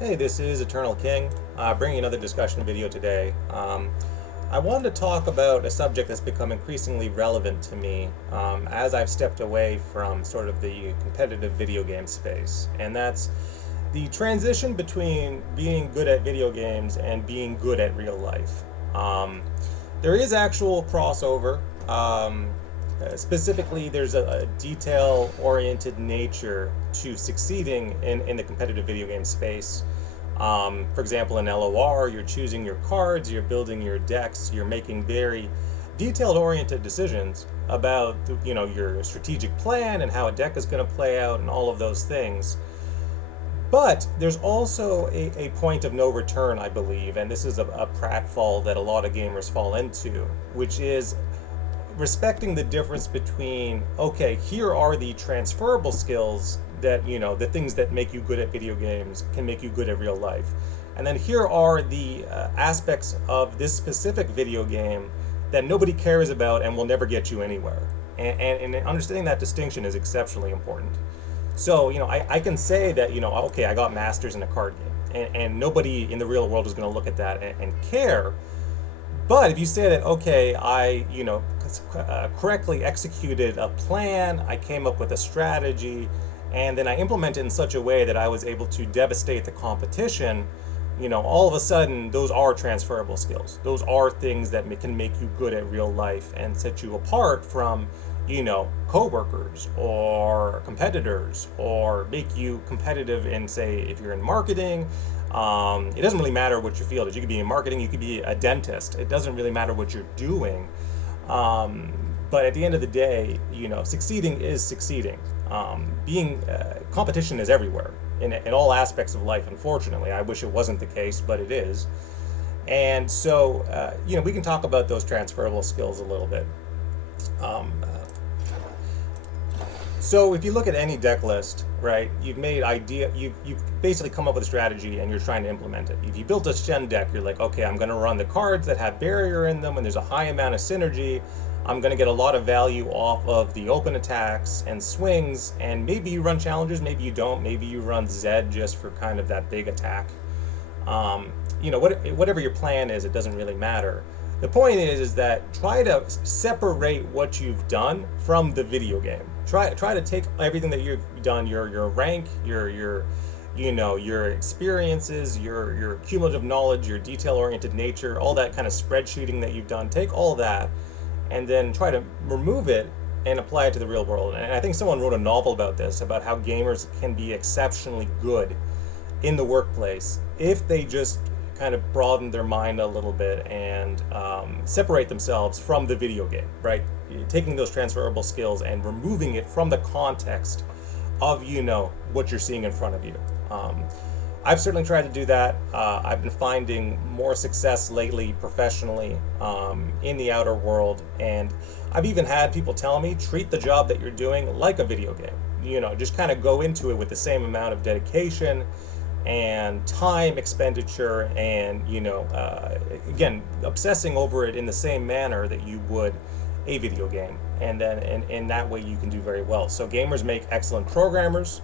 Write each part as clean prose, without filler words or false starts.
Hey, this is Eternal King, bringing another discussion video today. I wanted to talk about a subject that's become increasingly relevant to me as I've stepped away from sort of the competitive video game space, and that's the transition between being good at video games and being good at real life. Um, there is actual crossover. Specifically, there's a detail-oriented nature to succeeding in the competitive video game space. For example, in LOR, you're choosing your cards, you're building your decks, you're making very detailed-oriented decisions about your strategic plan and how a deck is going to play out and all of those things. But there's also a point of no return, I believe, and this is a pratfall that a lot of gamers fall into, which is respecting the difference between, okay, here are the transferable skills that, the things that make you good at video games can make you good at real life. And then here are the aspects of this specific video game that nobody cares about and will never get you anywhere. And understanding that distinction is exceptionally important. So, I can say that, okay, I got masters in a card game, and nobody in the real world is going to look at that and care. But if you say that, okay, I, correctly executed a plan, I came up with a strategy, and then I implemented it in such a way that I was able to devastate the competition, all of a sudden, those are transferable skills. Those are things that can make you good at real life and set you apart from, coworkers or competitors, or make you competitive in, say, if you're in marketing. It doesn't really matter what your field is. You could be in marketing, you could be a dentist. It doesn't really matter what you're doing. But at the end of the day, succeeding is succeeding. Being competition is everywhere in all aspects of life. Unfortunately, I wish it wasn't the case, but it is. And so, we can talk about those transferable skills a little bit. So if you look at any deck list, right, you've basically come up with a strategy and you're trying to implement it. If you built a Shen deck, you're like, okay, I'm going to run the cards that have barrier in them, and there's a high amount of synergy. I'm going to get a lot of value off of the open attacks and swings, and maybe you run challengers, maybe you don't, maybe you run Zed just for kind of that big attack. Whatever your plan is, it doesn't really matter. The point is that try to separate what you've done from the video game. Try to take everything that you've done, your rank, your experiences, your cumulative knowledge, your detail-oriented nature, all that kind of spreadsheeting that you've done. Take all that, and then try to remove it and apply it to the real world. And I think someone wrote a novel about this, about how gamers can be exceptionally good in the workplace if they just kind of broaden their mind a little bit and separate themselves from the video game, right? Taking those transferable skills and removing it from the context of, what you're seeing in front of you. I've certainly tried to do that. I've been finding more success lately professionally in the outer world, and I've even had people tell me, treat the job that you're doing like a video game. Just kind of go into it with the same amount of dedication and time expenditure, and again, obsessing over it in the same manner that you would a video game, and then in that way you can do very well. So gamers make excellent programmers.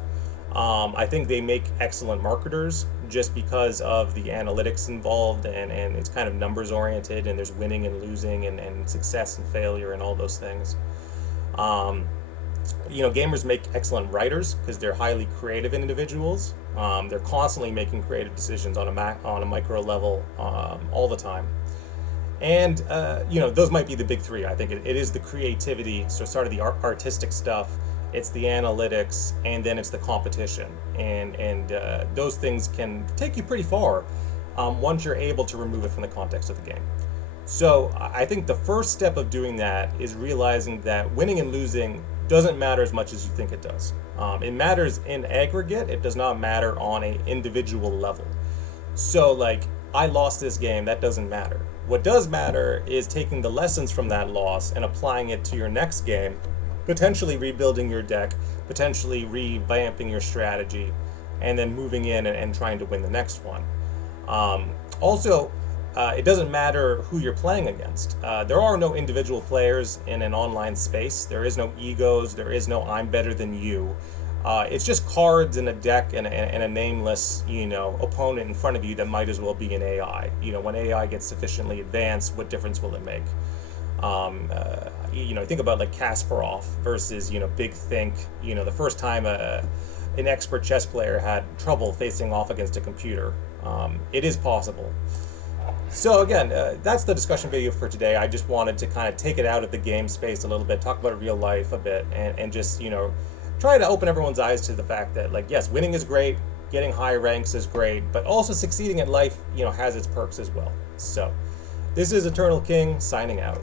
I think they make excellent marketers just because of the analytics involved, and it's kind of numbers oriented, and there's winning and losing and success and failure and all those things. Gamers make excellent writers because they're highly creative individuals. They're constantly making creative decisions on a micro level all the time. And, those might be the big three. I think it is the creativity, so sort of the artistic stuff, it's the analytics, and then it's the competition. And those things can take you pretty far once you're able to remove it from the context of the game. So I think the first step of doing that is realizing that winning and losing doesn't matter as much as you think it does. It matters in aggregate. It does not matter on an individual level. So, like, I lost this game, that doesn't matter. What does matter is taking the lessons from that loss and applying it to your next game, potentially rebuilding your deck, potentially revamping your strategy, and then moving in and trying to win the next one. Also, it doesn't matter who you're playing against. There are no individual players in an online space. There is no egos. There is no I'm better than you. It's just cards in a deck and a nameless, opponent in front of you that might as well be an AI. When AI gets sufficiently advanced, what difference will it make? Think about like Kasparov versus, Big Think. The first time an expert chess player had trouble facing off against a computer. It is possible. So again, that's the discussion video for today. I just wanted to kind of take it out of the game space a little bit, talk about real life a bit, and just try to open everyone's eyes to the fact that, like, yes, winning is great, getting high ranks is great, but also succeeding at life, has its perks as well. So this is Eternal King signing out.